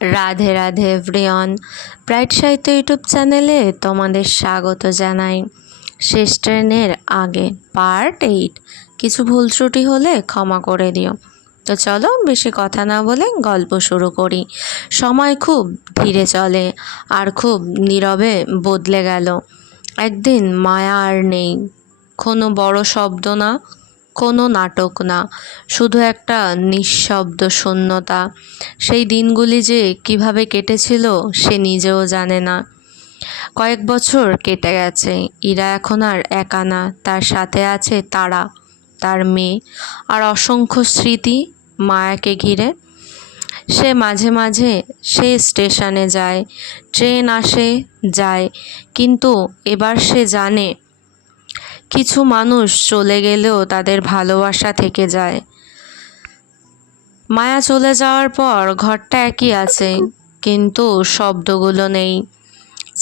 Radhe Radhe everyone, bright সাহিত্য YouTube চ্যানেলে তোমাদের স্বাগত জানাই। শেষ ট্রেনের আগে পার্ট 8। কিছু ভুল ত্রুটি হলে ক্ষমা করে দিও। তো চলো বেশি কথা না বলে গল্প শুরু করি। সময় খুব ধীরে চলে আর খুব নীরবে বদলে গেল। একদিন মায়া আর নেই। কোনো বড় শব্দ না, কোনো নাটক না, শুধু একটা নিঃশব্দ শূন্যতা। সেই দিনগুলি যে কিভাবে কেটেছিল সে নিজেও জানে না। কয়েক বছর কেটে গেছে। ইরা এখন আর একা না, তার সাথে আছে তারা, তার মেয়ে, আর অসংখ্য স্মৃতি মায়াকে ঘিরে। সে মাঝে মাঝে সে স্টেশনে যায়, ট্রেন আসে যায়, কিন্তু এবার সে জানে কিছু মানুষ চলে গেলেও তাদের ভালোবাসা থেকে যায়। মায়া চলে যাওয়ার পর ঘরটা একই আছে, কিন্তু শব্দগুলো নেই।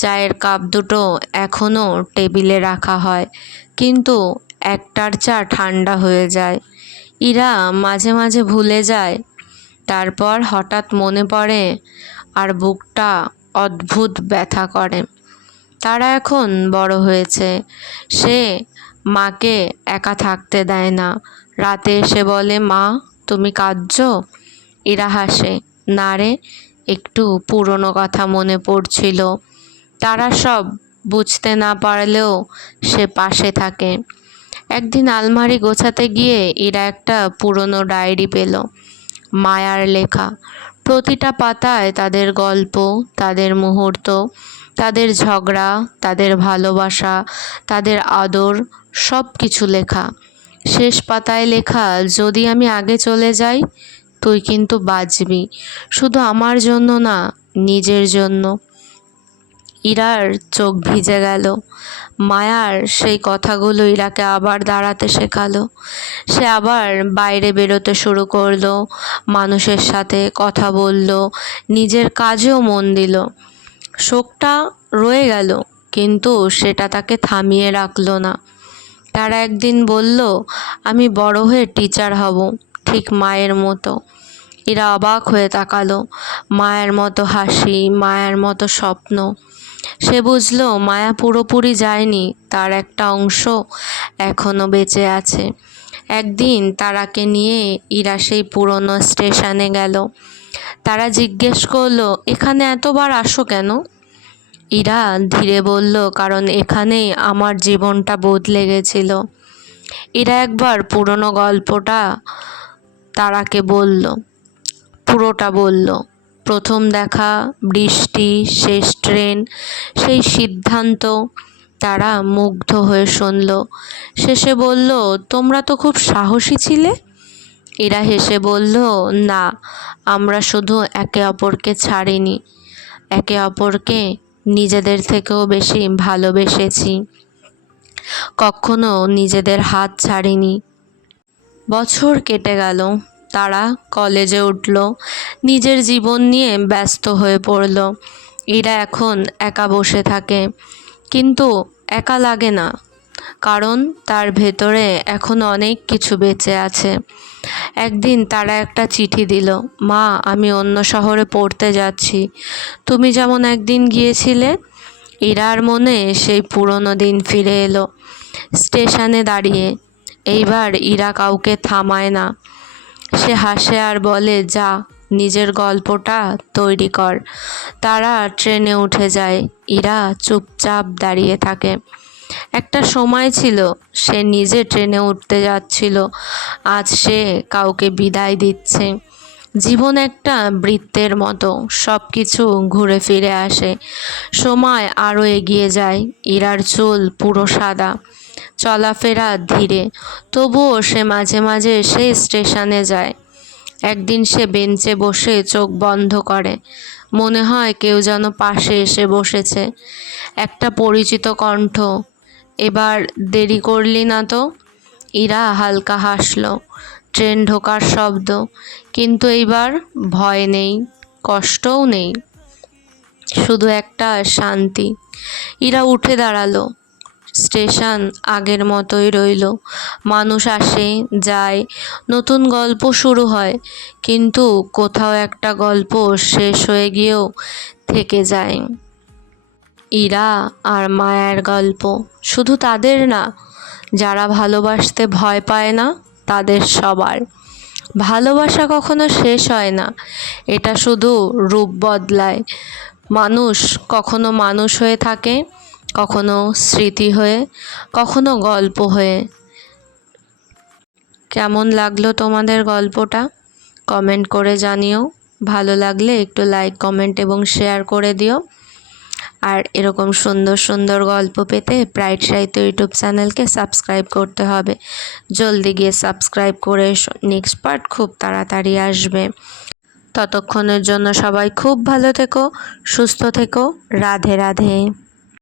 চায়ের কাপ দুটো এখনও টেবিলে রাখা হয়, কিন্তু একটার চা ঠান্ডা হয়ে যায়। ইরা মাঝে মাঝে ভুলে যায়, তারপর হঠাৎ মনে পড়ে, আর বুকটা অদ্ভুত ব্যথা করে। তারা এখন বড় হয়েছে। সে মাকে একা থাকতে দেয় না। রাতে এসে বলে, মা তুমি কাঁদছো? ইরা হাসে, না রে, একটু পুরনো কথা মনে পড়ছিল। তারা সব বুঝতে না পারলেও সে পাশে থাকে। একদিন আলমারি গোছাতে গিয়ে ইরা একটা পুরনো ডায়েরি পেল, মায়ার লেখা। প্রতিটা পাতায় তাদের গল্প, তাদের মুহূর্ত, তাদের ঝগড়া, তাদের ভালোবাসা, তাদের আদর, সব কিছু লেখা। শেষ পাতায় লেখা, যদি আমি আগে চলে যাই তুই কিন্তু বাঁচবি, শুধু আমার জন্য না, নিজের জন্য। ইরার চোখ ভিজে গেল। মায়ার সেই কথাগুলো ইরাকে আবার দাঁড়াতে শেখালো। সে আবার বাইরে বেরোতে শুরু করলো, মানুষের সাথে কথা বলল, নিজের কাজেও মন দিল। শোকটা রয়ে গেল, কিন্তু সেটা তাকে থামিয়ে রাখলো না। তারা একদিন বলল, আমি বড় হয়ে টিচার হব, ঠিক মায়ের মতো। এরা অবাক হয়ে তাকালো। মায়ের মতো হাসি, মায়ের মতো স্বপ্ন। সে বুঝলো মায়া পুরোপুরি যায়নি, তার একটা অংশ এখনো বেঁচে আছে। একদিন তারাকে নিয়ে ইরা সেই পুরনো স্টেশনে গেল। তারা জিজ্ঞেস করলো, এখানে এতবার আসো কেন? ইরা ধীরে বলল, কারণ এখানেই আমার জীবনটা বদলে গেছিল। ইরা একবার পুরনো গল্পটা তারাকে বলল, পুরোটা বলল। প্রথম দেখা, বৃষ্টি, শেষ ট্রেন, সেই সিদ্ধান্ত। তারা মুগ্ধ হয়ে শুনল। শেষে বলল, তোমরা তো খুব সাহসী ছিলে। এরা হেসে বলল, না, আমরা শুধু একে অপরকে ছাড়িনি, একে অপরকে নিজেদের থেকেও বেশি ভালোবেসেছি, কখনো নিজেদের হাত ছাড়িনি। বছর কেটে গেল। তারা কলেজে উঠল, নিজের জীবন নিয়ে ব্যস্ত হয়ে পড়ল। এরা এখন একা বসে থাকে, কিন্তু একা লাগে না, কারণ তার ভেতরে এখন অনেক কিছু বেঁচে আছে। একদিন তারা একটা চিঠি দিল, মা আমি অন্য শহরে পড়তে যাচ্ছি, তুমি যেমন একদিন গিয়েছিলে। ইরার মনে সেই পুরনো দিন ফিরে এলো। স্টেশনে দাঁড়িয়ে এইবার ইরা কাউকে থামায় না। সে হাসে আর বলে, যা, নিজের গল্পটা তৈরি কর। তারা ট্রেনে উঠে যায়। ইরা চুপচাপ দাঁড়িয়ে থাকে। একটা সময় ছিল সে নিজে ট্রেনে উঠতে যাচ্ছিল, আজ সে কাউকে বিদায় দিচ্ছে। জীবন একটা বৃত্তের মতো, সব কিছু ঘুরে ফিরে আসে। সময় আরও এগিয়ে যায়। ইরার চুল পুরো সাদা, চলাফেরা ধীরে, তবুও সে মাঝে মাঝে সেই স্টেশনে যায়। একদিন সে বেঞ্চে বসে চোখ বন্ধ করে, মনে হয় কেউ যেন পাশে এসে বসেছে। একটা পরিচিত কণ্ঠ, এবার দেরি করলি না তো? ইরা হালকা হাসল। ট্রেন ঢোকার শব্দ, কিন্তু এইবার ভয় নেই, কষ্টও নেই, শুধু একটা শান্তি। ইরা উঠে দাঁড়ালো, স্টেশন আগের মতোই রইল। মানুষ আসে যায়, নতুন গল্প শুরু হয়, কিন্তু কোথাও একটা গল্প শেষ হয়ে গিয়েও থেকে যায়। ইরা আর মায়ার গল্প শুধু তাদের না, যারা ভালোবাসতে ভয় পায় না তাদের সবার। ভালোবাসা কখনো শেষ হয় না, এটা শুধু রূপ বদলায়। মানুষ কখনো মানুষ হয়ে থাকে, কখনো স্মৃতি হয়ে, কখনো গল্প হয়ে। কেমন লাগলো তোমাদের গল্পটা? কমেন্ট করে জানিও। ভালো লাগলে একটু লাইক, কমেন্ট এবং শেয়ার করে দিও। আর এরকম সুন্দর সুন্দর গল্প পেতে ব্রাইট সাহিত্য ইউটিউব চ্যানেলকে সাবস্ক্রাইব করতে হবে। জলদি গিয়ে সাবস্ক্রাইব করে নেক্সট পার্ট খুব তাড়াতাড়ি আসবে। ততক্ষণের জন্য সবাই খুব ভালো থেকো, সুস্থ থেকো। রাধে রাধে।